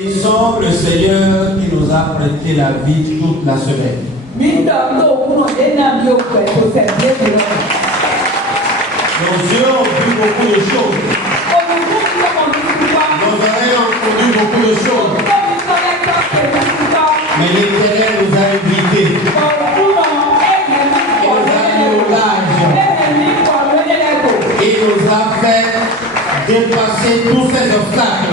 Bénissons le Seigneur qui nous a prêté la vie toute la semaine. Nos yeux ont vu beaucoup de choses. Nos oreilles ont entendu beaucoup de choses. Mais l'Éternel nous a invités. Il nous a mis au large. Il nous a fait dépasser tous ces obstacles.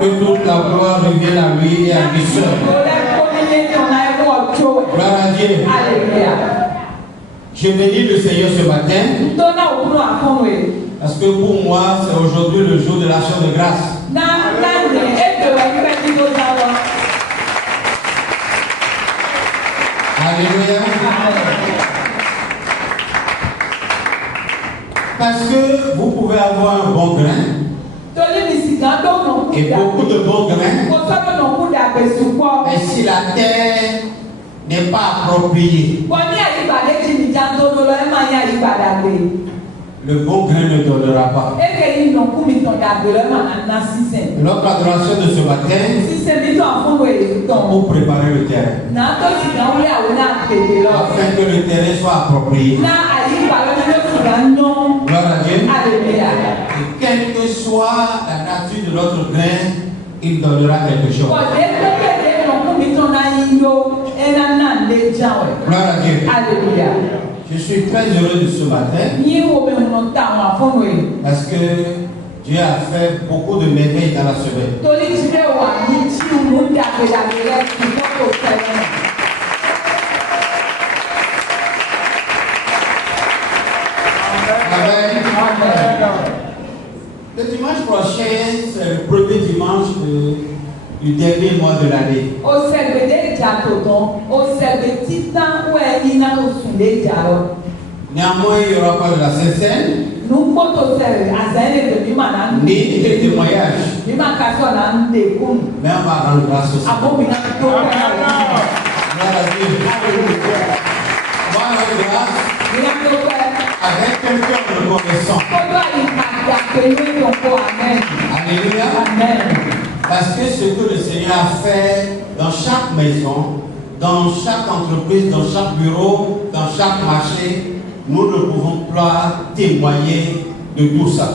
Que toute la gloire revienne à lui et à lui seul. Gloire à Dieu. Je bénis le Seigneur ce matin. Parce que pour moi, c'est aujourd'hui le jour de l'action de grâce. Alléluia. Parce que vous pouvez avoir un bon grain et beaucoup de bons grains. Mais si la terre n'est pas appropriée, le bon grain ne donnera pas. Notre adoration de ce matin, pour préparer le terrain, afin que le terrain soit approprié. Gloire à Dieu. Et quelle que soit la nature de notre grain, il donnera quelque chose. Gloire à Dieu. Alléluia. Je suis très heureux de ce matin parce que Dieu a fait beaucoup de merveilles dans la semaine. Amen. Le dimanche prochain, c'est le premier dimanche du dernier mois de l'année. Néanmoins, il n'y aura pas de la Saint-Seine, ni de témoignage. Mais on va rendre grâce au Seigneur. Gloire à Dieu. On va rendre grâce avec un cœur reconnaissant. Alléluia. Parce que ce que le Seigneur a fait dans chaque maison, dans chaque entreprise, dans chaque bureau, dans chaque marché, nous ne pouvons pas témoigner de tout ça.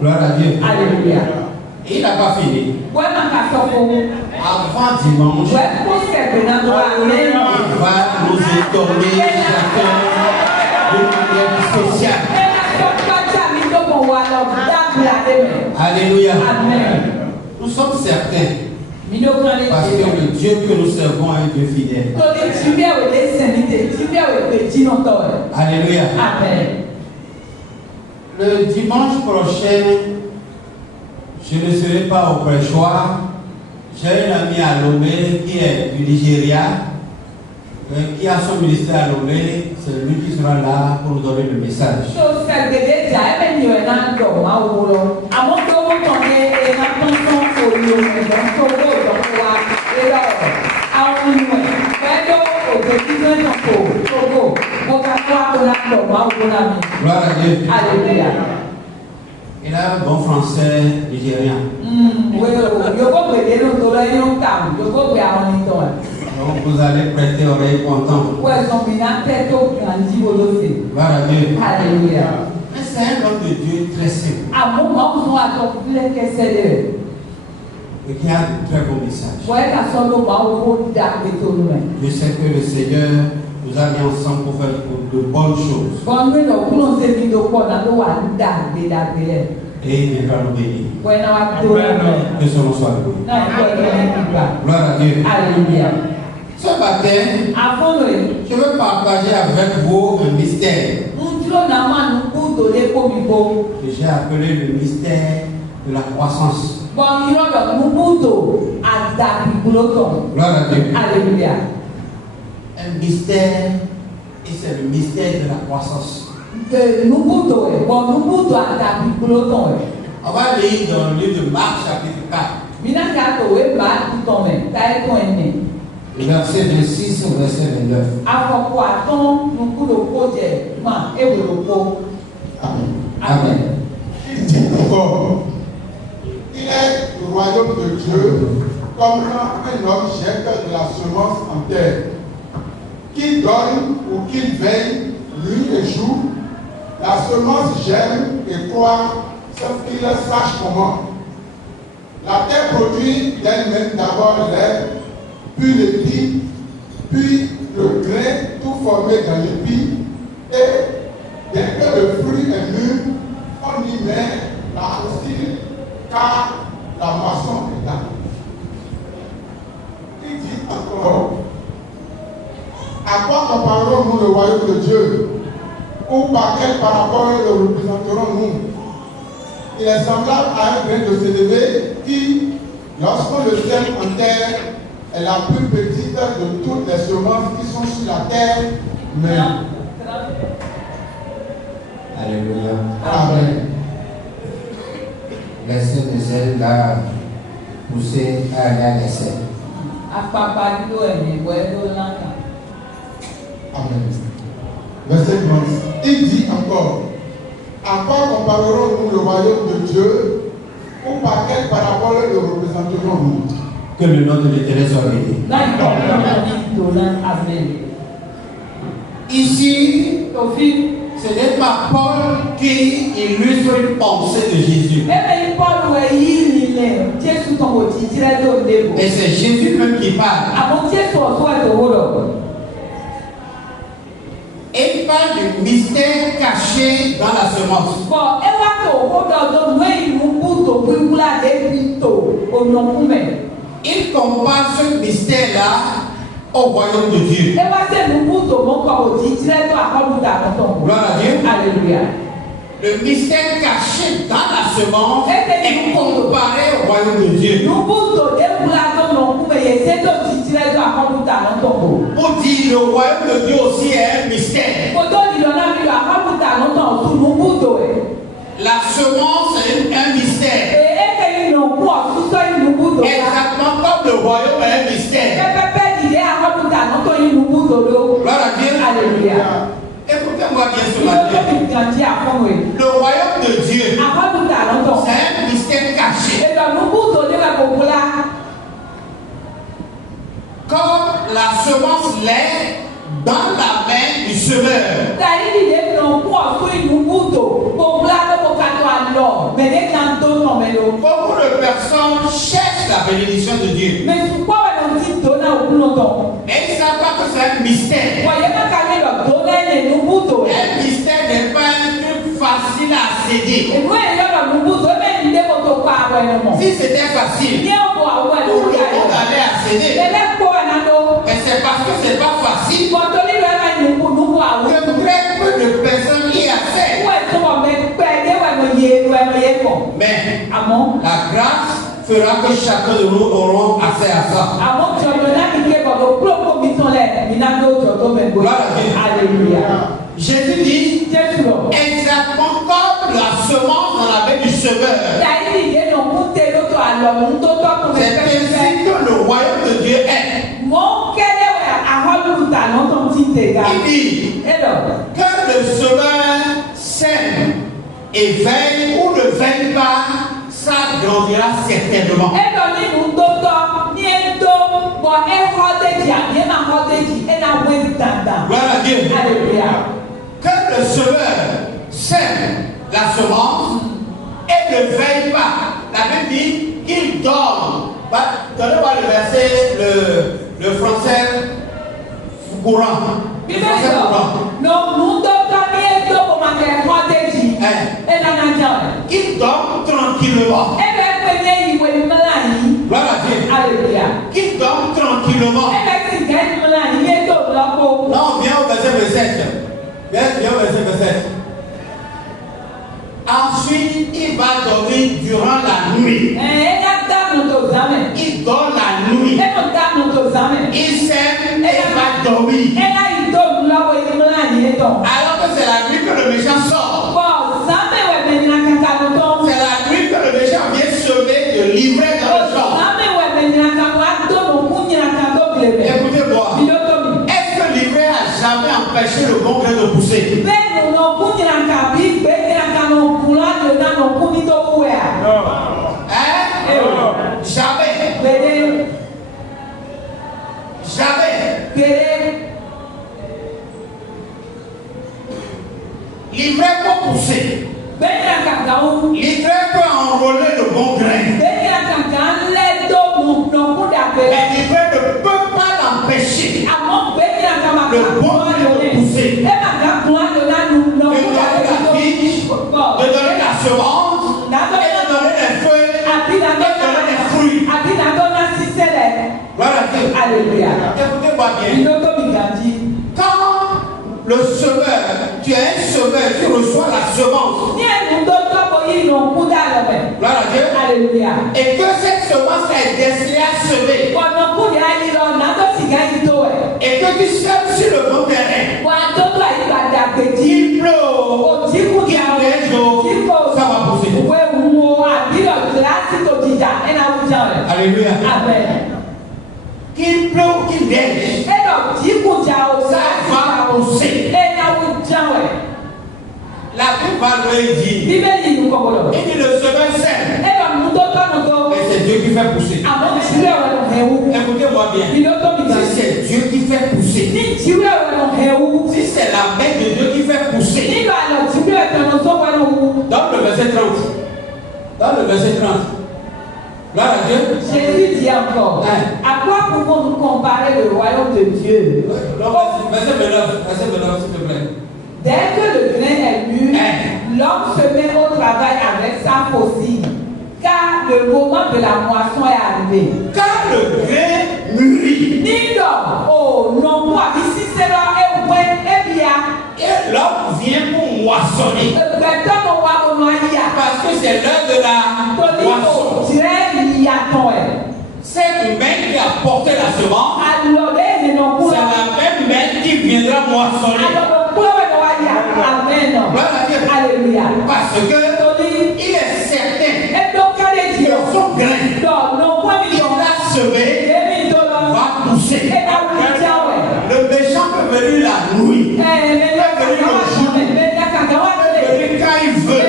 Gloire à Dieu. Alléluia. Et il n'a pas fini. Avant dimanche, il va nous étonner chacun d'une manière spéciale. Alléluia. Amen. Nous sommes certains. Parce que le Dieu que nous servons est un Dieu fidèle. Alléluia. Amen. Le dimanche prochain, je ne serai pas au prêchoir. J'ai un ami à Lomé qui est du Nigeria, qui a son ministère à Lomé. C'est lui qui sera là pour nous donner le message. Gloire à Dieu. Alléluia. Il a un bon français nigérien. Donc vous allez prêter oreille content. Gloire à Dieu. Alléluia. Mais c'est un homme de Dieu très simple. Et qui a de très bons messages. Je sais que le Seigneur nous a mis ensemble pour faire de bonnes choses. Et il viendra nous bénir. Que son nom soit loué. Gloire à Dieu. Alléluia. Ce matin, je veux partager avec vous un mystère que j'ai appelé le mystère de la croissance. Gloire à Dieu. Alléluia. Un mystère, et c'est le mystère de la croissance. On va lire dans le livre de Marc chapitre 4. Le verset 26 au verset 29. Amen. Il dit encore, il est le royaume de Dieu comme quand un homme jette de la semence en terre. Qu'il donne ou qu'il veille, nuit et jour, la semence germe et croît sans qu'il sache comment. La terre produit d'elle-même d'abord l'herbe, puis l'épi, puis le grain tout formé dans l'épi, et dès que le fruit est mûr, on y met la hostile, car la moisson est là. Il dit encore, à quoi comparerons-nous le royaume de Dieu? Ou par quel parabole le représenterons-nous? Il est semblable à un grain de sénévé qui, lorsqu'on le sème en terre, est la plus petite de toutes les semences qui sont sur la terre, mais... Alléluia. Amen. L'essai de zèle l'a poussé à aller à l'essai. Amen. Verset 15. Il dit encore, à quoi comparerons-nous le royaume de Dieu, ou par quelle parabole le représenterons-nous? Que le nom de l'Éternel soit béni. Ici, ce n'est pas Paul qui illustre une pensée de Jésus. Mais c'est Jésus même qui parle. Et il parle du mystère caché dans la semence. Il compare ce mystère-là au royaume de Dieu. Gloire à Dieu. Alléluia. Le mystère caché dans la semence est comparé au royaume de Dieu. Pour dire le royaume de Dieu aussi est un mystère. La semence est un mystère. Exactement comme le royaume est un mystère. Gloire à Dieu. Alléluia. Écoutez-moi bien ce matin. Le royaume de Dieu, c'est un mystère caché. Comme la semence l'est dans la main du semeur. Beaucoup de personnes cherchent la bénédiction de Dieu. Et ils ne savent pas que c'est un mystère. Un mystère n'est pas un truc facile à céder. Si c'était facile, tout le monde allait accéder. Mais c'est parce que c'est pas facile que très peu de personnes y accèdent. Mais la grâce fera que chacun de nous aurons accès à ça. Alléluia. Jésus dit exactement comme la semence dans la main du semeur. C'est ainsi que le royaume de Dieu est. Il dit que le semeur sème et veille ou ne veille pas, ça grandira certainement. Gloire à Dieu. Alléluia. Que le semeur sème la semence et ne veille pas. La Bible dit qu'il dort. Donnez-moi le verset, le français courant. Le français courant. Qu'il dort tranquillement. Gloire à Dieu. Alléluia. Qu'il dort tranquillement. Non, viens au verset 27. Viens au verset 27. Ensuite, il va dormir durant la nuit. Il dort la nuit. Il sème et il va dormir. Alors que c'est la nuit que le méchant sort. C'est la nuit que le méchant vient semer de livrer dans le champ. empêcher le bon grain de pousser. Jamais. Jamais. L'ivraie peut pousser. L'ivraie peut enrôler le bon grain. Mais l'ivraie ne peut pas l'empêcher. Le bon grain de pousser. De donner la tige, de donner la semence, et de donner les feuilles, et de donner les fruits. Voilà. Alléluia. Écoutez-moi bien. Quand le semeur, tu es un semeur, tu reçois la semence. Voilà. Alléluia. Et que cette semence est destinée à semer. Et que tu sèmes sur le bon terrain. Il pleut, il neige, ça va pousser. Alléluia. Amen. Qu'il pleut ou qu'il neige, ça va pousser. La Bible va lui dire, il dit le semeur sème, mais c'est Dieu qui fait pousser. Écoutez-moi bien, si c'est Dieu qui fait pousser, si c'est la main de Dieu qui fait pousser, dans le verset 30, gloire à Dieu. Jésus dit encore, à quoi pouvons-nous comparer le royaume de Dieu? Verset 29, s'il te plaît. Dès que le grain est mûr, l'homme se met au travail avec sa faucille, car le moment de la moisson est arrivé. Quand le grain mûrit, et l'homme vient pour moissonner, parce que c'est l'heure de la moisson. Cette main qui a porté la semence, c'est la même main qui viendra moissonner. Alléluia. Parce que il est certain que son grain qu'il a semé va pousser. Le méchant peut venir la nuit, peut venir le jour, peut venir quand il veut,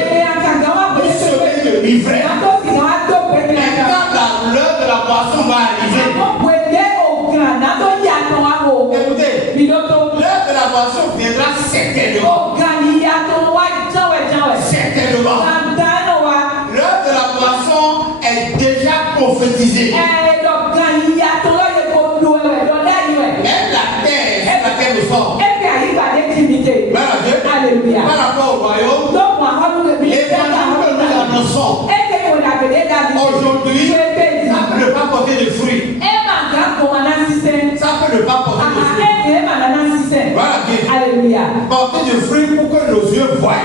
pour semer de l'ivraie. Mais quand l'heure de la moisson va arriver, écoutez, l'heure de la moisson viendra certainement. Certainement. L'heure de la moisson est déjà prophétisée. Même la terre sur laquelle nous sommes. Alléluia. Par rapport au royaume, l'évangile que nous annonçons aujourd'hui, ça peut ne pas porter de fruits. Ça peut ne pas porter de fruits. Voilà bien. Alléluia. Porter de fruits pour que nos yeux voient.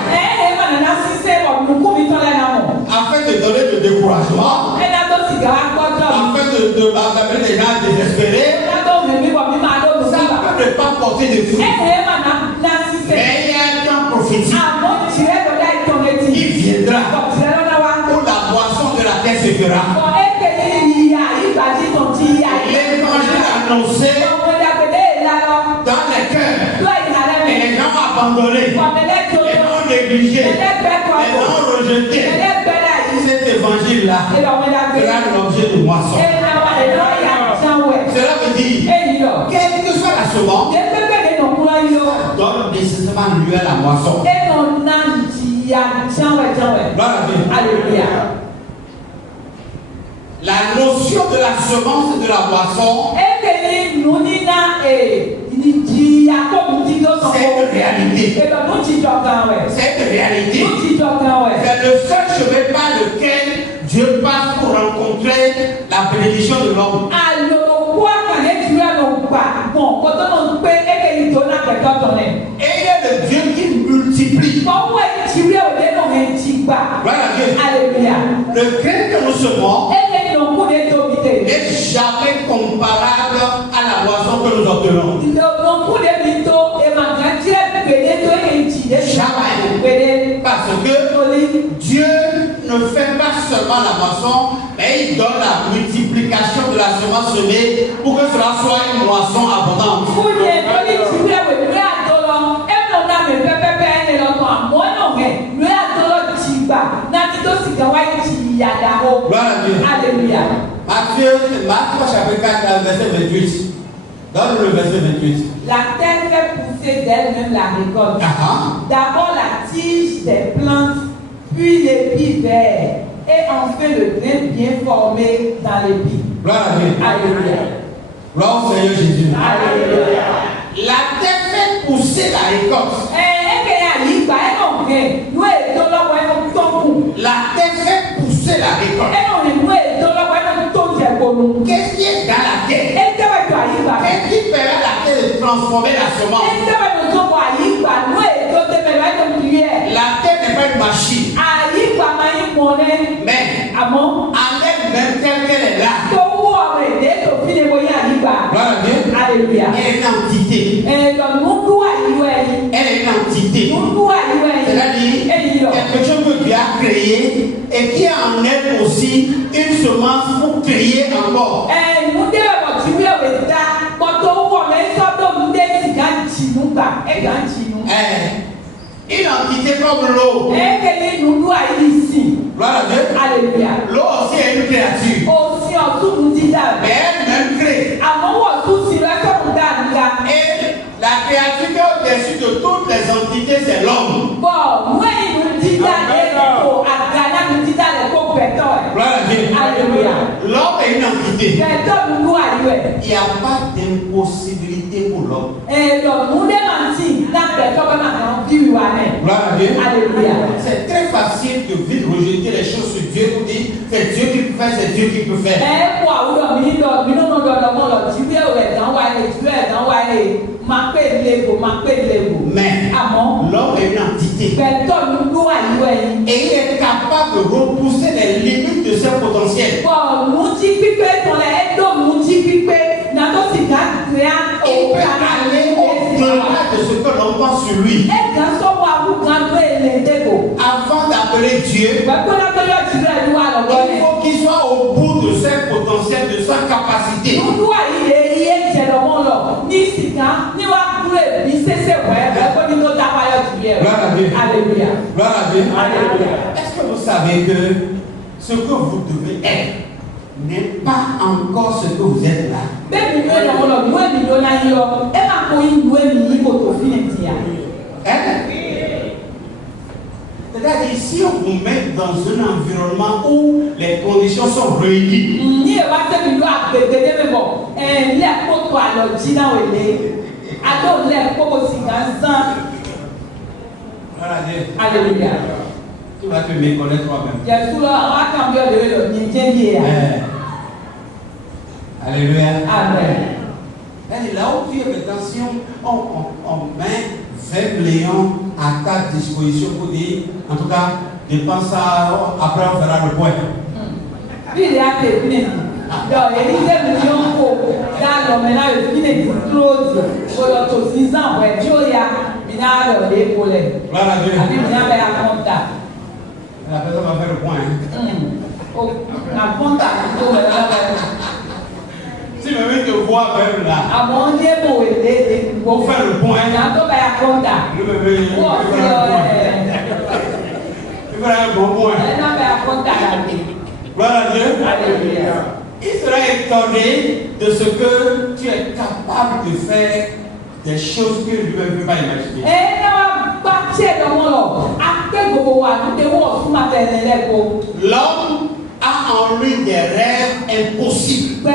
Afin de donner le découragement. Afin de m'amener les gens désespérés. Ça peut ne pas porter de fruits. Mais il y a un temps prophétique qui viendra où la moisson de la terre se fera. L'évangile annoncé dans les cœurs. Et les gens abandonnés, les gens négligés, les gens rejetés. Cet évangile-là sera l'objet de moisson. Cela veut dire, quelle que soit la semence, donne nécessairement lieu à la moisson. Alléluia. La notion de la semence et de la moisson, c'est une réalité. C'est une réalité. C'est le seul chemin par lequel Dieu passe pour rencontrer la bénédiction de l'homme. Et il y a le Dieu qui multiplie. Voilà Dieu. Alléluia. Le grain que nous semons n'est jamais comparable à la moisson que nous obtenons. Jamais. Parce que Dieu ne fait pas seulement la moisson, mais il donne la multiplication de la semence semée pour que cela soit une moisson abondante. Marc chapitre 4, verset 28. Donne le verset 28. La terre fait pousser d'elle-même la récolte. D'abord la tige des plantes, puis l'épi vert, et enfin le grain bien formé dans l'épi. Gloire à Dieu. Alléluia. Gloire au Seigneur Jésus. Alléluia. La terre fait pousser la récolte. La terre fait pousser la récolte. Qu'est-ce qui est dans la terre? Qu'est-ce qui permet la terre de transformer la semence? La terre n'est pas une machine. Mais en elle-même telle qu'elle est là. Gloire à Dieu. Alléluia. Elle est une entité. Elle est une entité. C'est-à-dire quelque chose que Dieu a créé et qui a en elle aussi une semence pour créer encore. Une entité comme l'eau. Gloire à Dieu. Alléluia. L'eau aussi est une créature. Mais elle-même crée. Et la créature qui est au-dessus de toutes les entités, c'est l'homme. Gloire à Dieu. Alléluia. L'homme est une entité. Il n'y a pas d'impossibilité pour l'homme. Gloire à Dieu. Alléluia. C'est très facile de vite rejeter les choses sur Dieu pour dire c'est Dieu qui peut faire, c'est Dieu qui peut faire. Mais l'homme est une entité. Et il est capable de repousser les limites de ses potentiels. Il peut aller au-delà de ce que l'on pense sur lui. Avant d'appeler Dieu, il faut qu'il soit au bout de ses potentiels, de sa capacité. Gloire à Dieu. Alléluia. Gloire à Dieu. Alléluia. Est-ce que vous savez que ce que vous devez être n'est pas encore ce que vous êtes là? C'est-à-dire, si on vous met dans un environnement où les conditions sont réunies, Alléluia. Tu vas te méconnaître toi-même. Alléluia. Amen. Et là où tu es maintenant, si on met 20 millions à ta disposition pour dire, en tout cas, dépense ça, après on fera le point. Voilà, la personne va faire le point. Si le mec te voit même là, pour faire le point, le bébé, il fera un bon point. Voilà Dieu. Il sera étonné de ce que tu es capable de faire des choses que lui-même ne peut pas imaginer. L'homme a en lui des rêves impossibles.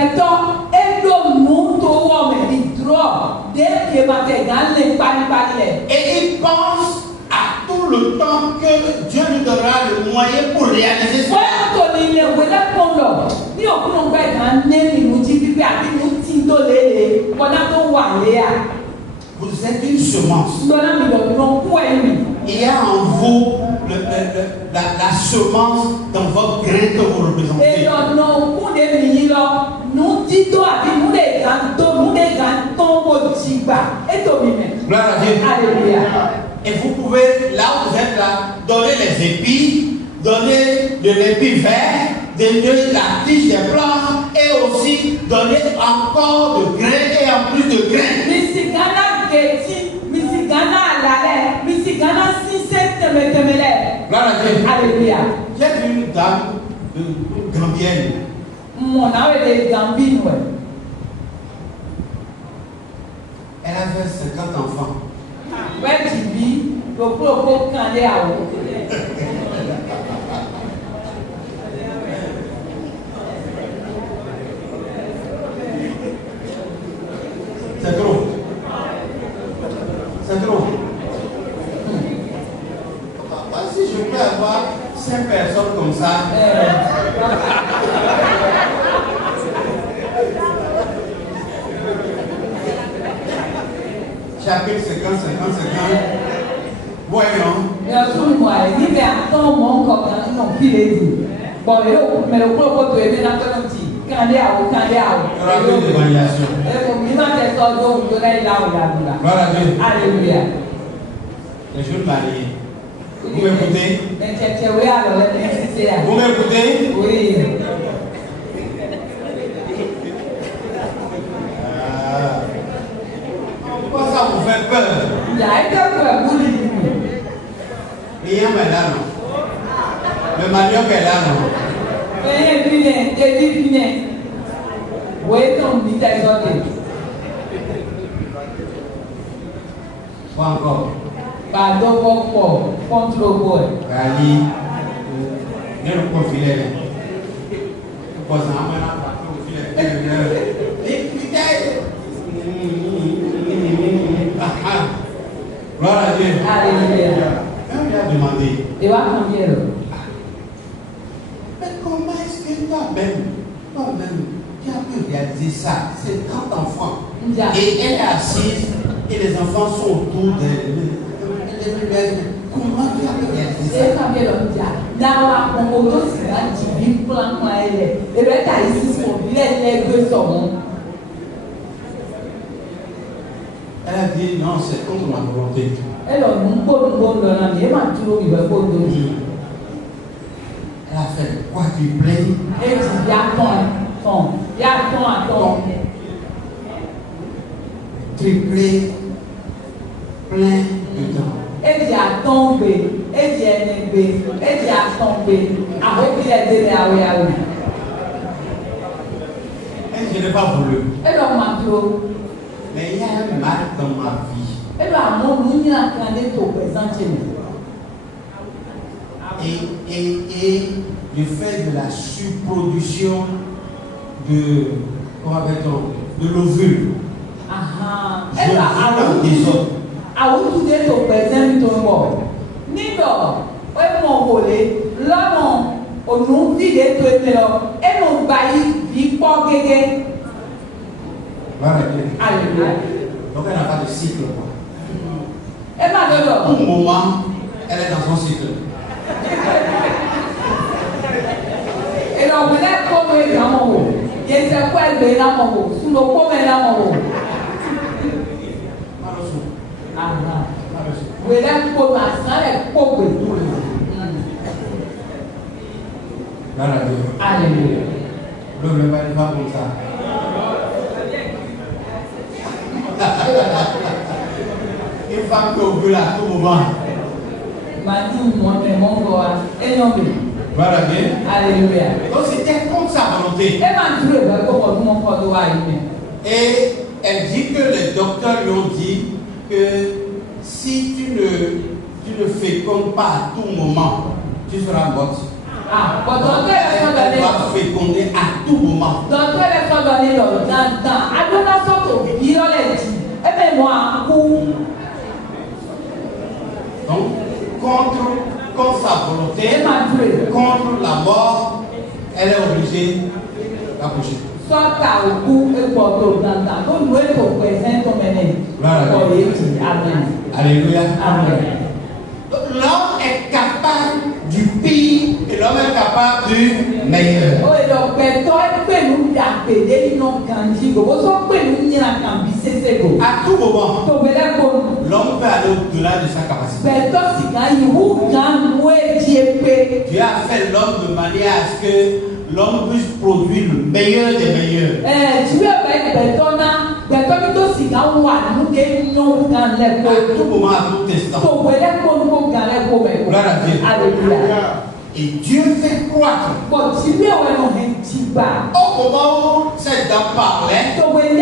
Et il pense à tout le temps que Dieu lui donnera le moyen pour réaliser ça. Vous êtes une semence. Il y a en vous la semence dans votre grain que vous représentez. Gloire à Dieu. Alléluia. Et vous pouvez, là où vous êtes là, donner les épis, donner de l'épi vert, donner la tige des plantes et aussi donner encore de grains et en plus de grains. Gloire à Dieu. Alléluia. J'ai vu une dame gambienne. Mon âme est gambine, ouais. Elle avait 50 enfants. Ouais, tu vis, le propos quand est à vous. C'est trop. C'est trop. Si je peux avoir 5 personnes comme ça. Chacun 50, 50, 50. Voyons. Moi, il dit, mais attends, mon copain, non, qui les dit. Bon, mais le propos de lui, n'a pas dit. Quand est à vous, quand est à vous. L'évaluation. Alléluia. Les jeunes mariés. Vous m'écoutez? Vous m'écoutez? Oui. Pourquoi ça vous fait peur? Il y a un là, non? Le mariage est là, non? Pas encore. Pardon, contre le boy. Ali, il y a le profilé. Pour ça, on a pas le profilé. Gloire à Dieu. Alléluia. On lui a demandé. Et va combien là? Mais comment est-ce que toi-même, tu as pu réaliser ça? C'est 30 enfants. Et elle est assise et les enfants sont autour d'elle. Comment tu as pu réaliser ça? C'est combien là? D'avoir un auto c'est un petit plan pour elle. Et bien, tu as ici son bilet, les deux sont bons. Elle a dit non, c'est contre ma volonté. Elle a fait quoi tu plais? Elle dit, il y a ton. Triplé, plein de temps. Elle dit à tomber, elle dit à tomber, elle dit à tomber. Avec il a dit à oui. Elle je n'ai pas voulu. Elle a manqué. Mais il y a un mal dans ma vie. Elle a mon nous a canné au présent chez nous. Et je fais de la surproduction de, comment appelle-t-on, de l'ovule. Elle a tout dit au présent de ton mort. Nido, elle m'a volé, l'homme, au nom de Dieu, elle m'a bailli, vit pas guégué. Alléluia. Donc elle n'a pas de cycle. Elle m'a donné. Pour le moment, elle est dans son cycle. Et donc, vous êtes comme un grand mot. Il y a un cercle de l'amour. Sous le pommeau de l'amour. Vous êtes comme un sang et comme Alléluia. Le ne va pas comme ça. Une femme qui ovule à tout moment. Voilà bien. Alléluia. Donc c'était contre sa volonté. Et elle dit que les docteurs lui ont dit que si tu ne fécondes pas à tout moment, tu seras morte. Donc, elle doit féconder à tout moment. Donc, contre sa volonté, contre la mort, elle est obligée d'accoucher. Alléluia. L'homme est capable du pire et l'homme est capable du meilleur. À tout moment, l'homme peut aller au-delà de sa capacité. Dieu a fait l'homme de manière à ce que l'homme puisse produire le meilleur des meilleurs. À tout moment, à tout instant. Gloire à Dieu. Alléluia. Et Dieu fait croître. Au moment où cette dame parlait, elle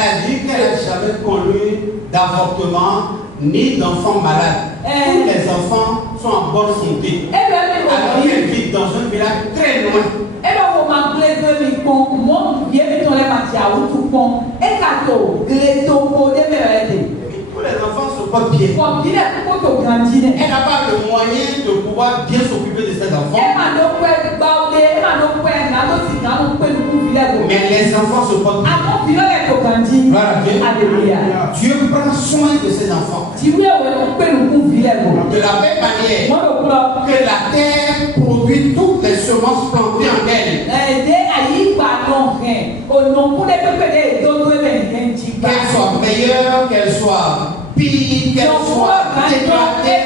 a dit qu'elle n'a jamais connu d'avortement ni d'enfants malades. Tous les enfants sont en bonne santé. Alors qu'elle vit dans un village très loin. Tous les enfants se portent bien. Elle n'a pas le moyen de pouvoir bien s'occuper de ses enfants. Mais les enfants se portent bien. Alléluia. Dieu prend soin de ses enfants. De la même manière que la terre produit toutes les semences plantées en elle. Qu'elles soient meilleures, qu'elles soient pires, qu'elles soient dégradées,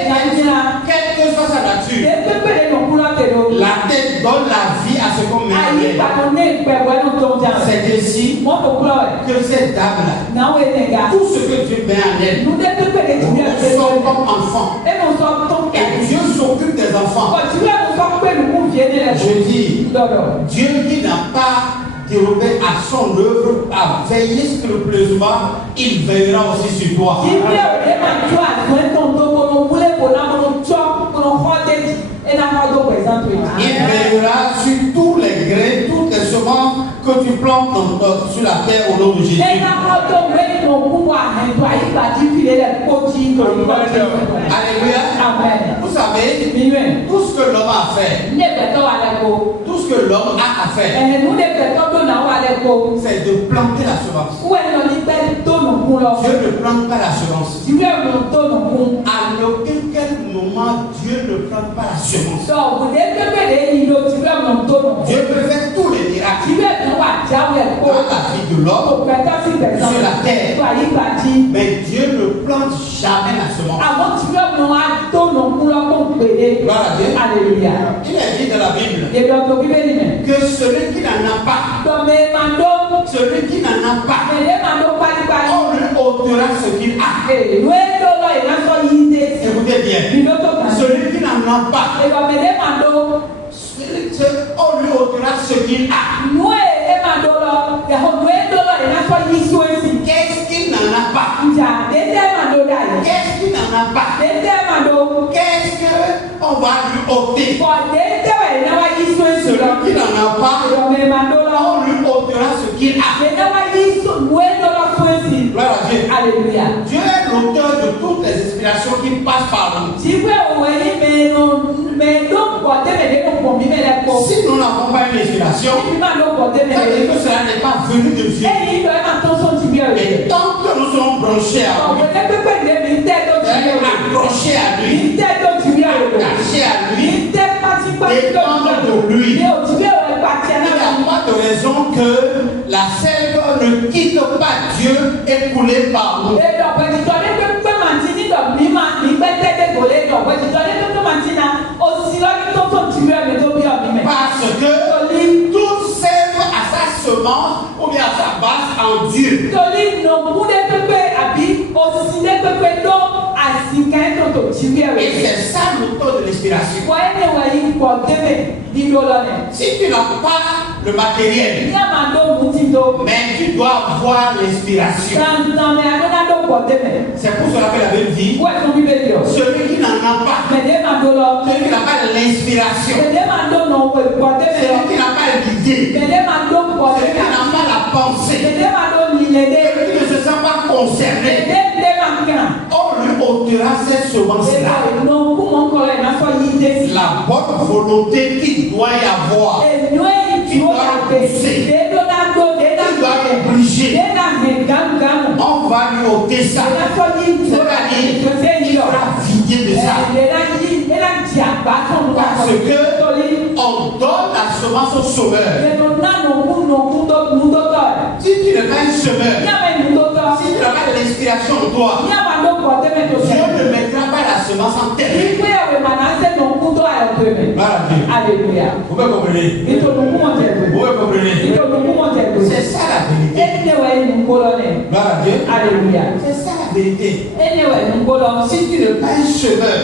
quelle que soit sa nature. La terre donne la vie à ce qu'on met en elle. C'est ainsi que cette dame-là, tout ce que Dieu met en elle, nous sommes comme enfants. Et Dieu s'occupe des enfants. Je dis, Dieu qui n'a pas dérobé à son œuvre, à veiller scrupuleusement, il veillera aussi sur toi. Il veillera sur tous les grains, toutes les semences que tu plantes sur la terre au nom de Jésus. Alléluia. Amen. Vous savez, tout ce que l'homme a fait, tout ce que l'homme a à faire, c'est de planter la semence. Dieu ne plante pas la semence. À aucun moment, Dieu ne plante pas la semence. Dieu peut faire tous les miracles dans la vie de l'homme sur la terre. Mais Dieu ne plante jamais la semence. Gloire à Dieu. Alléluia. Il est dit dans la Bible que celui qui n'en a pas, celui qui n'en a pas, on lui ôtera ce qu'il a. Écoutez bien. Celui qui n'en a pas, on lui ôtera ce qu'il a. Qu'est-ce qu'il n'en a pas? Qu'est-ce qu'il n'en a pas? Qu'est-ce qu'on va lui ôter? Celui qui n'en a pas, on lui ôtera ce qu'il a. Gloire à Dieu. Alléluia. Dieu est l'auteur de toutes les inspirations qui passent par nous. Si nous n'avons pas une inspiration, c'est-à-dire que cela n'est pas venu de Dieu. Et tant que nous serons branchés à lui, accrochés à lui, attachés à lui, dépendants de lui, il n'y a pas de raison que la sève ne quitte pas Dieu et coule par nous. Parce que toute sève a sa semence ou bien à sa base en Dieu. Et c'est ça le taux de l'inspiration. Si tu n'as pas le matériel, mais tu dois avoir l'inspiration. C'est pour cela que la Bible dit, celui qui n'en a pas, celui qui n'a pas l'inspiration, celui qui n'a pas l'idée, celui qui n'a pas la pensée, celui qui ne se sent pas concerné, on lui ôtera cette semence-là. La bonne volonté qu'il doit y avoir, qui doit pousser, qui doit obliger, on va lui ôter ça. C'est-à-dire, il sera vidé de ça. Parce que on donne la semence au semeur. Si tu n'es pas un semeur, si tu n'as pas de l'inspiration en toi, Dieu ne mettra pas la semence en terre. Alléluia. Vous pouvez comprendre. Vous pouvez comprendre. C'est ça la vérité. Alléluia. C'est ça la vérité. Si tu n'es pas un semeur,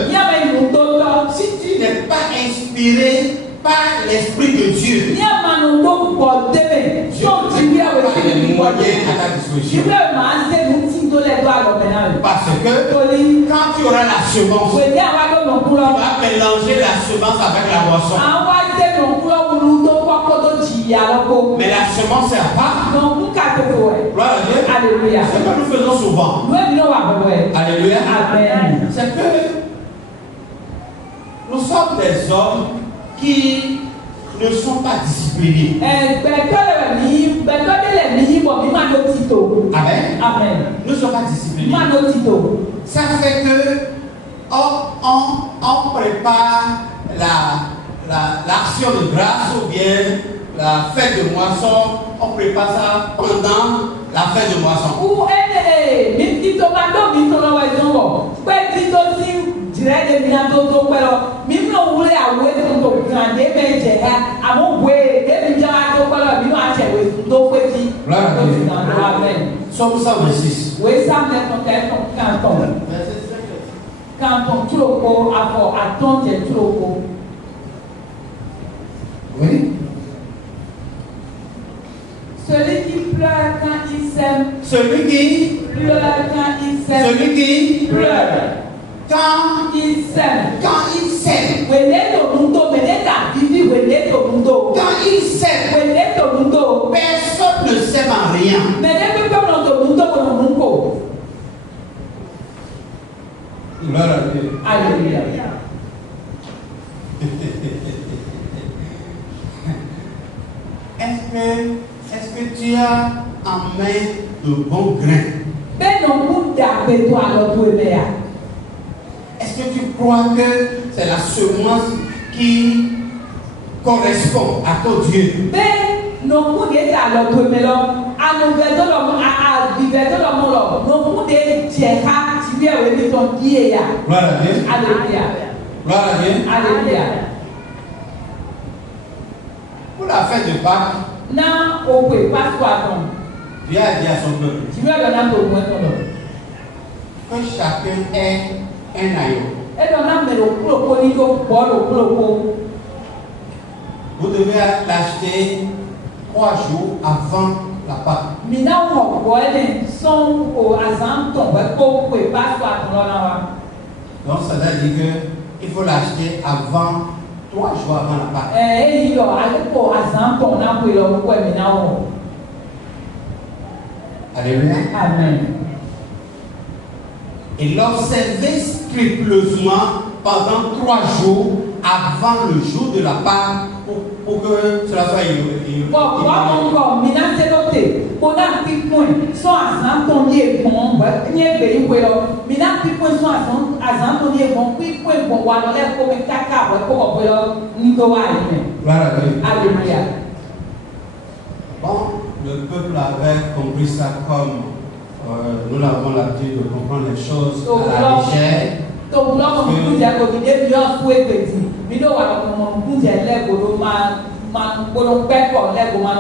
si tu n'est pas inspiré par l'Esprit de Dieu, Ni amanu do bo debe. So ti ya we les moyens à ta disposition. Ibe ma se nu ti do le do alo benal. Parce que Toli quand tu auras la semence, we ni awa do no tu kulo. vas mélanger la semence avec la moisson. Awa de no kulo ulu do ko do ji ya lo. Mais la semence c'est à part. Donc nous ka te we. Gloire à Dieu. Alléluia. C'est ce que nous faisons souvent. Nous no wa we. Alléluia. Amen. C'est que nous sommes des hommes qui ne sont pas disciplinés. Amen. Amen. Nous ne sommes pas disciplinés. Ça fait que on prépare l'action de grâce ou bien la fête de moisson. On prépare ça pendant la fête de moisson. Somme 126. Oui. Celui qui pleure quand il sème. Celui qui pleure quand il sème. Celui qui pleure quand il sème. Quand il sème. Quand il sème. Personne ne sème en rien. Gloire à Dieu. Alléluia. Est-ce que tu as en main de bons grains? Est-ce que tu crois que c'est la semence qui correspond à ton Dieu? Gloire à Dieu. Alléluia. Gloire à Dieu. Alléluia. Pour la fête de Pâques, Dieu a dit à son peuple que chacun ait un agneau. Vous devez l'acheter 3 jours avant la Pâque. Donc ça veut dire qu'il faut l'acheter avant 3 jours avant la Pâque. Alléluia. Amen. Et l'observer scrupuleusement pendant 3 jours avant le jour de la Pâque pour que cela soit Alléluia. Bon, le peuple avait compris ça comme nous l'avons l'habitude de comprendre les choses à la légère.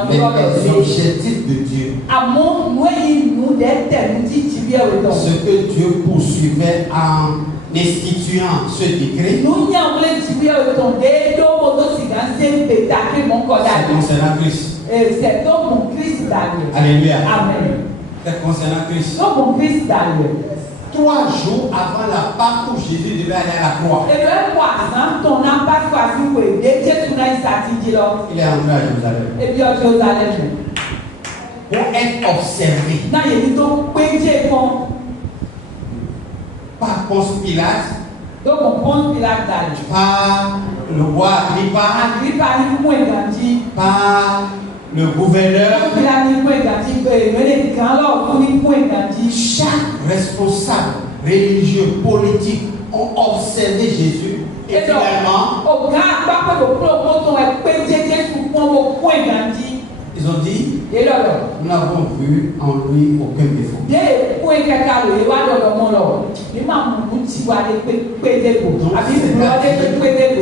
Mais les objectifs de Dieu, ce que Dieu poursuivait en instituant ce décret, c'est concernant Christ. C'est donc mon Christ d'ailleurs. Alléluia. Amen. C'est concernant Christ. Donc mon Christ d'ailleurs. 3 jours avant la Pâque où Jésus devait aller à la croix. Il est entré à Jérusalem. Pour être observé par Ponce Pilate, par le roi Agrippa, par le gouverneur, chaque responsable religieux, politique ont observé Jésus et finalement ils ont dit nous n'avons vu en lui aucun défaut.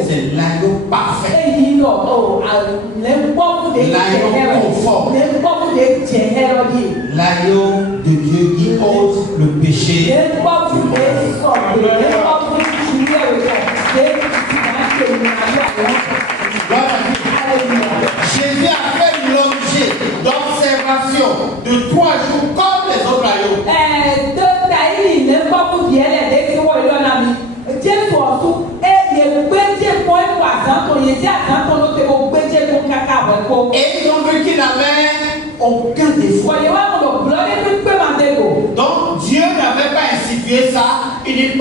C'est l'agneau parfait, l'agneau conforme, l'agneau de Dieu qui ôte le péché.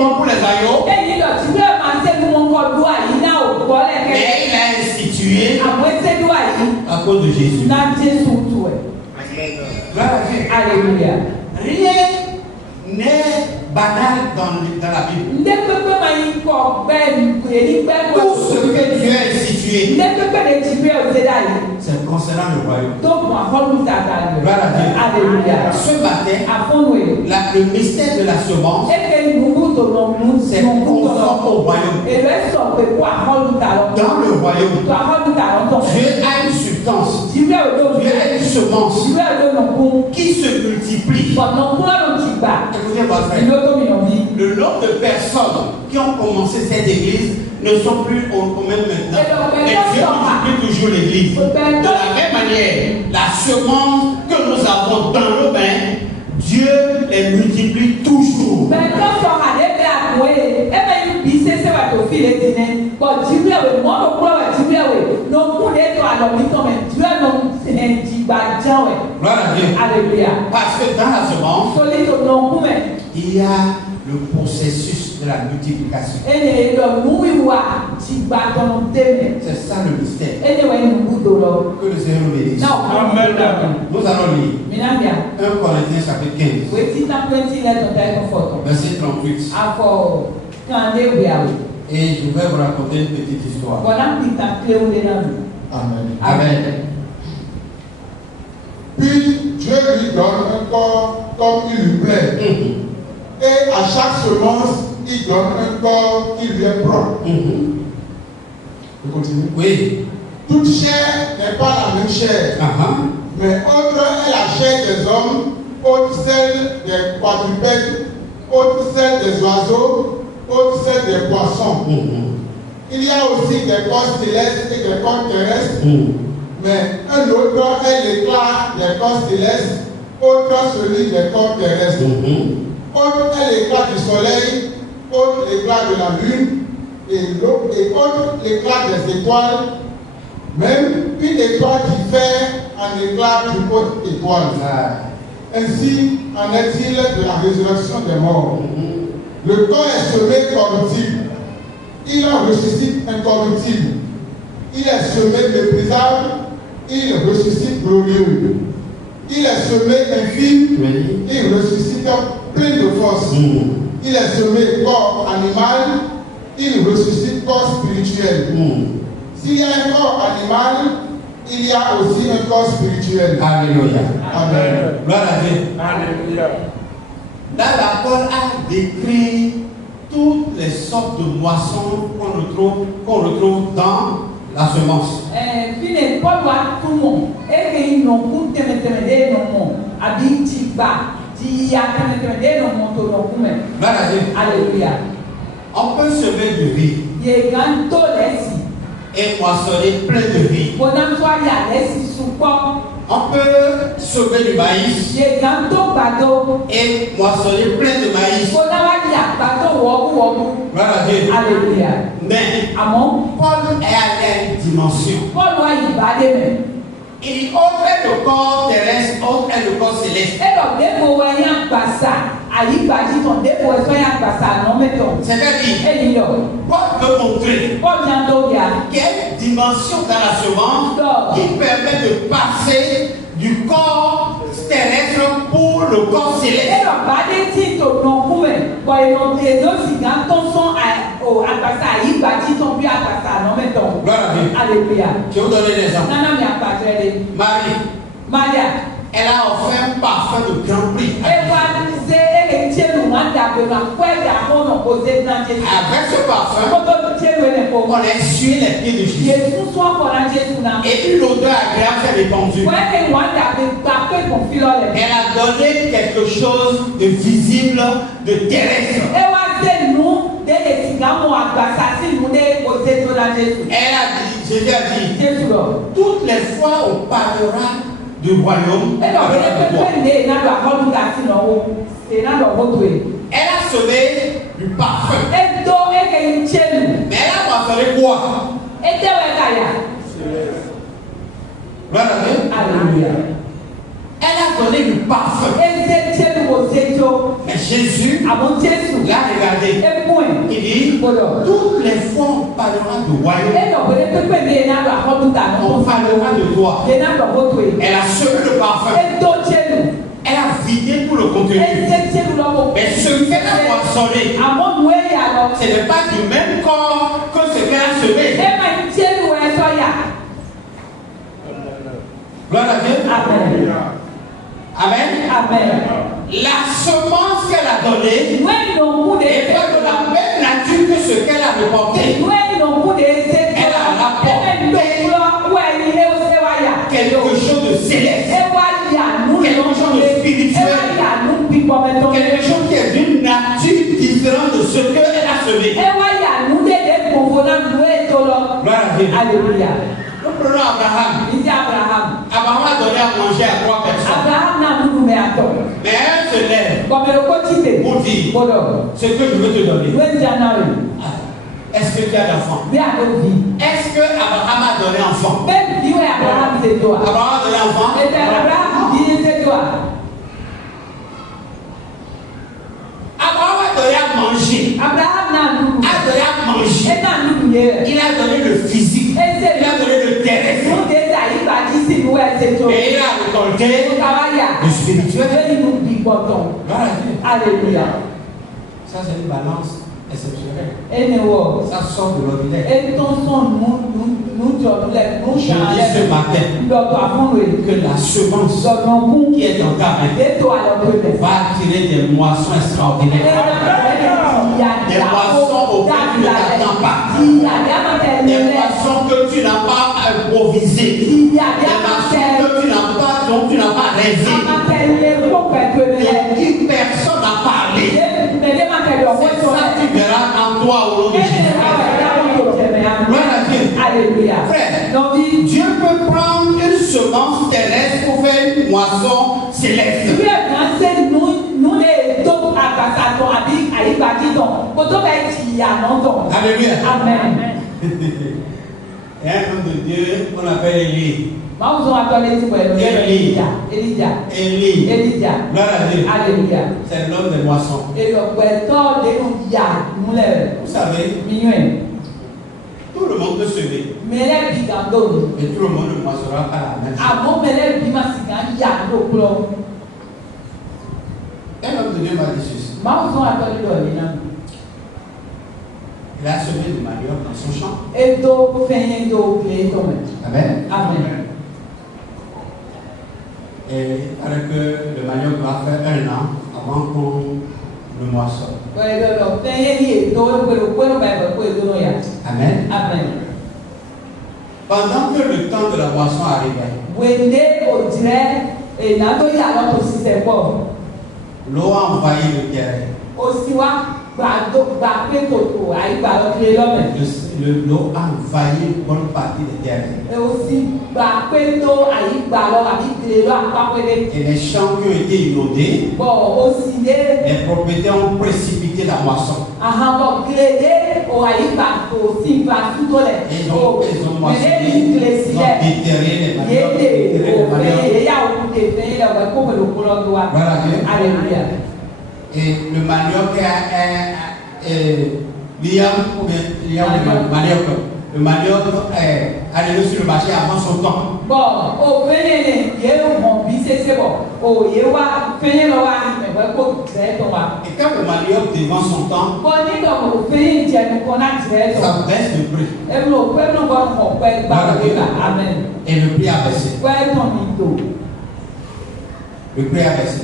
uniquement pour les agneaux, Et il a tué un seul monde doit il n'a au bol et mais il a institué à moins c'est doit à cause de Jésus. n'a Jésus tout. Gloire à Dieu. Alléluia. Rien n'est banal dans la Bible. Tout ce que Dieu a institué, c'est concernant le royaume. Gloire à Dieu. Alléluia. Ce matin, le mystère de la semence, c'est conforme au royaume. Dans le royaume, Dieu a une substance, Dieu a une semence qui se multiplie. Écoutez-moi, frère. Le nombre de personnes qui ont commencé cette église ne sont plus au même maintenant. Mais Dieu multiplie toujours l'église. De la même manière, la semence que nous avons dans nos mains, Dieu les multiplie toujours. Gloire à Dieu. Alléluia. Parce que dans la semence, il y a le processus de la multiplication. C'est ça le mystère. Que le Seigneur nous bénisse. Nous allons lire 1 Corinthiens chapitre 15, verset 38. Et je vais vous raconter une petite histoire. Amen. Amen. Puis Dieu lui donne un corps comme il lui plaît. Et à chaque semence, il donne un corps qui lui est propre. Je continue. Oui. Toute chair n'est pas la même chair. Mais autre est la chair des hommes, autre celle des quadrupèdes, autre celle des oiseaux, autre celle des poissons. Il y a aussi des corps célestes et des corps terrestres. Mais un autre est l'éclat des corps célestes, autre celui des corps terrestres. Autre est l'éclat du soleil, autre l'éclat de la lune, et autre l'éclat des étoiles. Même une étoile diffère en éclat d'une autre étoile. Ainsi en est-il de la résurrection des morts. Le corps est semé corruptible, il en ressuscite incorruptible. Il est semé méprisable, il ressuscite glorieux. Il est semé infime, il ressuscite plein de force. Il est semé corps animal, il ressuscite corps spirituel. S'il y a un corps animal, il y a aussi un corps spirituel. Alléluia. Amen. Gloire à Dieu. Alléluia. Là, la Paul a décrit toutes les sortes de moissons qu'on retrouve dans la semence. Gloire à Dieu. Alléluia. On peut semer du riz et moissonner plein de riz. On peut semer du maïs et moissonner plein de maïs. Gloire à Dieu. Alléluia. Mais Paul est allé à une dimension. Il dit, autre est le corps terrestre, autre est le corps céleste. C'est-à-dire, Paul veut montrer qu'il y a une dimension dans la semence qui permet de passer du corps terrestre pour le corps céleste. Gloire à Dieu. Alléluia. Je vais vous donner des exemples. Marie, elle a offert un parfum de grand prix. Avec ce parfum, on a essuyé les pieds de Jésus. Et une odeur agréable s'est répandue. Elle a donné quelque chose de visible, de terrestre. Elle a dit, Jésus a dit, toutes les fois on parlera du royaume, on parlera de toi. Elle a semé du parfum. Mais elle a parfumé quoi? Gloire à Dieu. Alléluia. Elle a donné du parfum. Mais Jésus l'a regardé. Toutes les fois on parlera de royaume, on parlera de toi. Elle a semé le parfum. Elle a vidé tout le contenu. Mais ce qu'elle a moissonné, ce n'est pas du même corps que ce qu'elle a semé. Gloire à Dieu. Amen. Amen. La semence qu'elle a donnée n'est pas de la même nature que ce qu'elle a reporté. Elle a rapporté quelque chose de céleste, quelque chose de spirituel, quelque chose qui est d'une nature différente de ce qu'elle a semé. Gloire à Dieu. Alléluia. Nous prenons Abraham. Abraham a donné à manger à 3 personnes. Mais elle se lève pour dire ce que je veux te donner. Est-ce que tu as d'enfant? Est-ce que Abraham a donné enfant? Abraham a donné enfant? Abraham a donné à manger. Il a donné le physique. Il a donné le terrestre. Et il a récolté le spirituel. Alléluia. Ça, c'est une balance exceptionnelle. Ça sort de l'ordinaire. Je dis ce matin que la semence qui est en ta main va attirer des moissons extraordinaires. Des moissons auxquelles tu ne t'attends pas. Des moissons que tu n'as pas improvisées. Des moissons que tu n'as pas, dont tu n'as pas rêvé. De qui personne n'a parlé. C'est ça que tu verras en toi au nom de Jésus. Alléluia. Frère, Dieu peut prendre une semence terrestre pour faire une moisson céleste. Alléluia. Amen. Et un homme de Dieu qu'on appelle Élie. Élie. Gloire à Dieu. Alléluia. C'est l'homme des moissons. Vous savez, tout le monde peut semer. Mais tout le monde ne moissonnera pas la même chose. Un homme de Dieu m'a dit ceci. Il a semé du manioc dans son champ. Amen. Amen. Et il paraît que le manioc doit faire 1 an avant qu'on le moissonne. Amen. Amen. Pendant que le temps de la moisson arrivait, l'eau a envahi le terrain. L'eau a envahi une bonne partie des terrains. Et les champs qui ont été inondés, les propriétaires ont précipité la moisson. Et ils ont moissonné, ils ont déterré les maniocs. Voilà. Et le manioc le manioc est arrivé sur le marché avant son temps. Et quand le manioc devant son temps, ça baisse le prix. Et le prix a baissé. Le prix a baissé.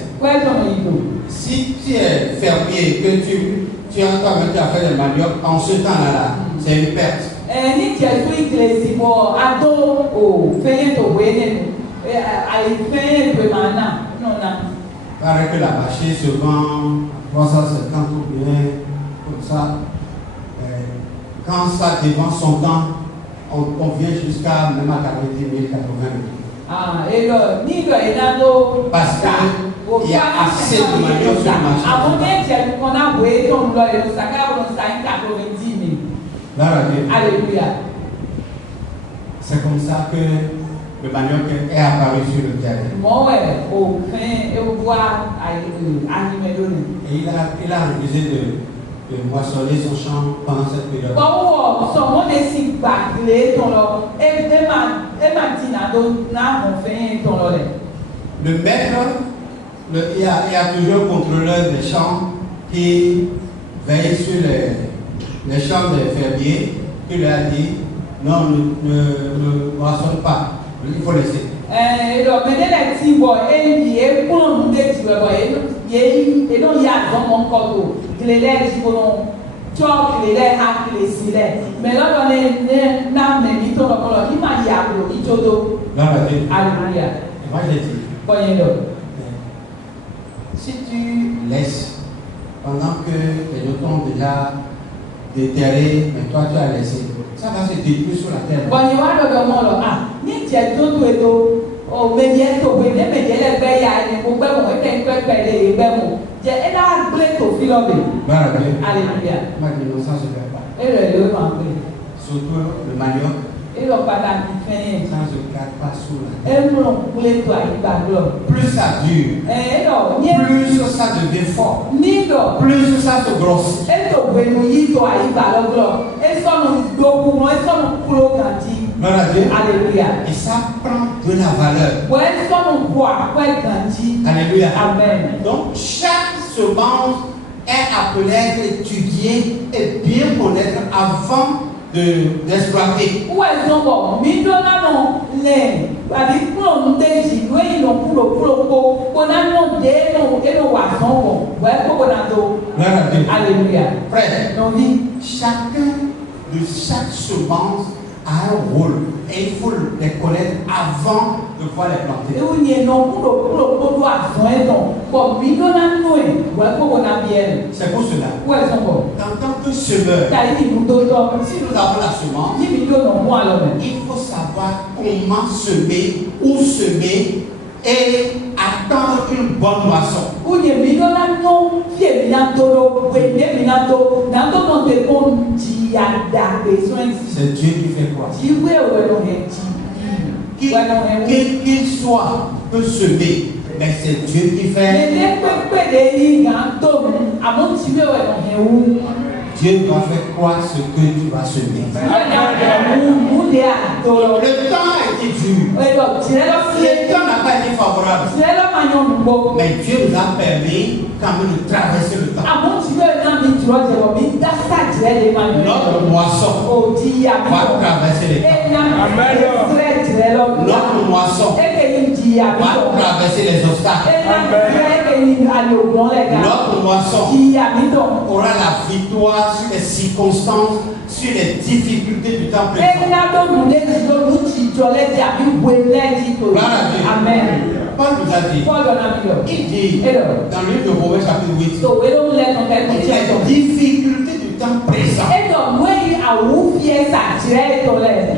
Si tu es fermier et que tu as fait le manioc, en ce temps-là, c'est une perte. Paraît que la machine se vend 350 ou bien comme ça. Quand ça devant son temps, on vient jusqu'à même à 90 000, 80 000. Parce qu'il y a assez de manioc sur le marché. Alléluia. C'est comme ça que le manioc est apparu sur le terrain. Et il a refusé de moissonner son champ pendant cette période. Bon, son monde est si bâclé, ton lot. Et ma dit, n'a fait ton lot. Le maître, il y a toujours un contrôleur des champs qui veille sur les champs des fermiers, qui lui a dit non, ne moissonne pas, il faut laisser. Donc, maintenant, les petits boys, ils sont pour nous dire que ils ont mon corps. Les lèvres, ils ont les lèvres, les cils. Mais là, on est dans les mitons, il m'a dit à vous, il todo. Alléluia. Moi, je dis, si tu laisses, pendant que les autres ont déjà déterré, mais toi tu as laissé, ça va se détruire sur la terre. Bon, il y a le moment là, ni tu es tout et tout, oh, mais il y a tout, mais il y a les veilles, il y a les mots, il y a les mots, il y a la plaie au fil de Alléluia. Ma ça se fait pas. Et le manque. Surtout le manioc. Et le patin qui fait. Ça ne se garde pas sous la terre. Et nous, pour les toits, il va gloire. Plus ça dure, plus ça devient fort. Plus ça se grossit. Et to benouilli toi, il va gloire. Et ça nous doit pour ça nous coulons quand Alléluia. Et ça prend de la valeur. Ouais, ça nous boit, ouais, quand Alléluia. Amen. Donc chaque semence est appelée à être étudiée et bien connaître avant d'exploiter. Où est-ce qu'on va? Mais nous avons les. Avec nous, nous décidons, nous pour nous aider, nous voisons, ouais, pour nous. Alléluia. Frère, nous dit chacun de chaque semence a un rôle et il faut les connaître avant de pouvoir les planter. Et où il y a non pour c'est pour cela. Où est-ce qu'on va? En tant que semeur, si nous avons la semence, il faut savoir comment semer, où semer et attendre une bonne moisson. C'est Dieu qui fait quoi? Qu'il soit peut semer, mais c'est Dieu qui fait. Dieu doit faire croire ce que tu vas semer. Le temps a été dur. Le temps n'a pas été favorable. Mais Dieu nous a permis quand même de traverser le temps. Notre moisson va traverser les temps. Notre moisson va traverser les obstacles. Notre moisson aura la victoire sur les circonstances, sur les difficultés du temps présent. Amen. Paul nous a dit, il dit dans le livre de Romains chapitre 8, les difficultés du temps présent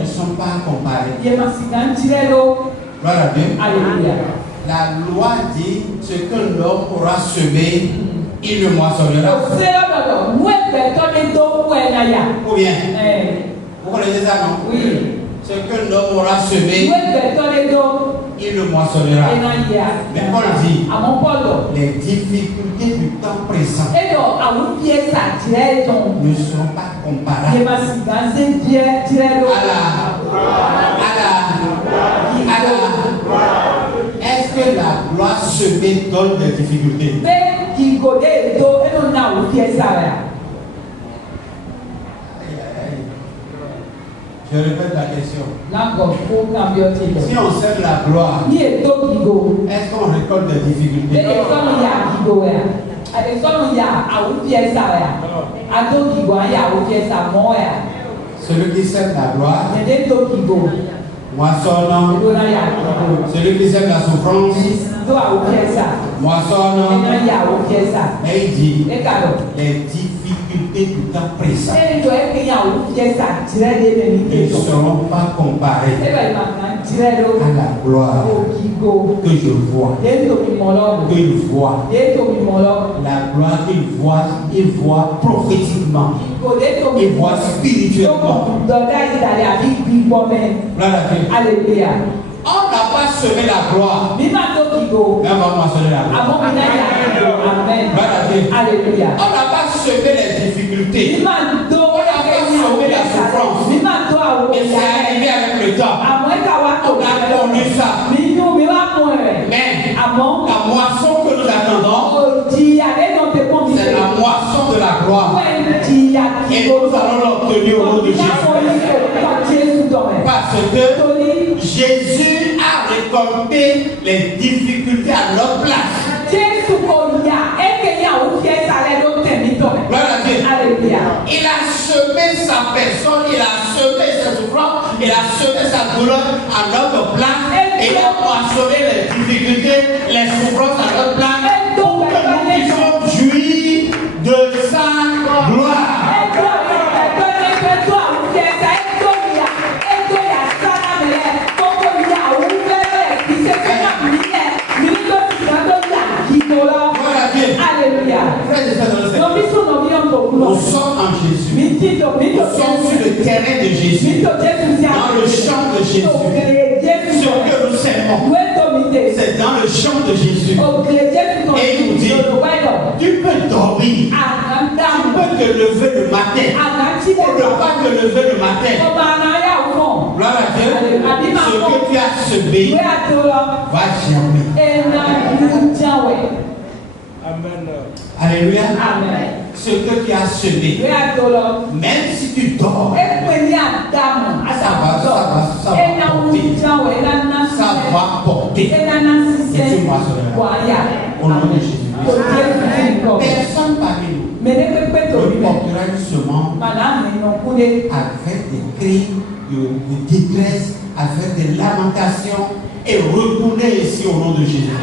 ne sont pas comparées. Gloire à Dieu. Alléluia. La loi dit ce que l'homme aura semé, il le moissonnera. Ou bien, vous connaissez ça, non? Oui. Ce que l'homme aura semé, il le moissonnera. Mais Paul dit, les difficultés du temps présent ne sont pas comparables Est-ce que la gloire semée donne des difficultés? Je répète la question. Si on sème la gloire, est-ce qu'on récolte des difficultés? Celui qui sème la gloire moissonne. Celui qui sème la souffrance moissonne. Et il dit les difficultés du temps présent ne seront pas comparées à la gloire que je vois. Qu'il voit. La gloire il voit prophétiquement. Il voit spirituellement. Alléluia. On n'a pas semer la gloire, mais on va moissonner la gloire. Amen. Alléluia. On n'a pas semé les difficultés. On n'a pas semé la souffrance. Et c'est arrivé avec le temps. On a connu ça. Mais la moisson que nous attendons, c'est la moisson de la gloire. Et nous allons l'obtenir au nom de Jésus. Parce que Jésus a récolté les difficultés à notre place. Il a semé sa personne, il a semé sa souffrance, il a semé sa douleur à notre place. Et il a moissonné les difficultés, les souffrances à notre place pour que nous puissions jouir de sa gloire. Nous sommes en Jésus. Nous sommes sur le terrain de Jésus. Dans le champ de Jésus. Ce que nous aimons, c'est dans le champ de Jésus. Et il nous dit, tu peux dormir. Tu peux te lever le matin. Tu ne peux pas te lever le matin. Gloire à Dieu. Ce que tu as semé va germer. Amen. Alléluia. Amen. Ce que tu as semé, même si tu dors, ça va porter. Et tu moissonneras. Au nom de Jésus. Personne parmi nous ne portera une semence avec des cris de détresse, avec des lamentations et retourner ici au nom de Jésus.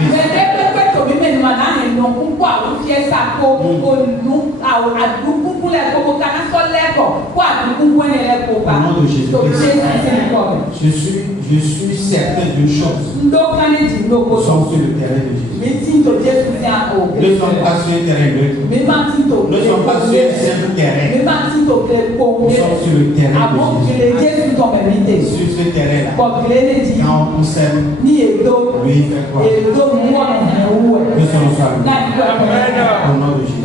Je suis certain d'une chose. Nous sommes sur le terrain de Jésus. Nous ne sommes pas sur un terrain neutre. Nous ne sommes pas sur un simple terrain. Nous sommes sur le terrain de Jésus. Sur ce terrain-là, quand on s'aime, lui fait quoi? Nous sommes salués. Au nom de Jésus.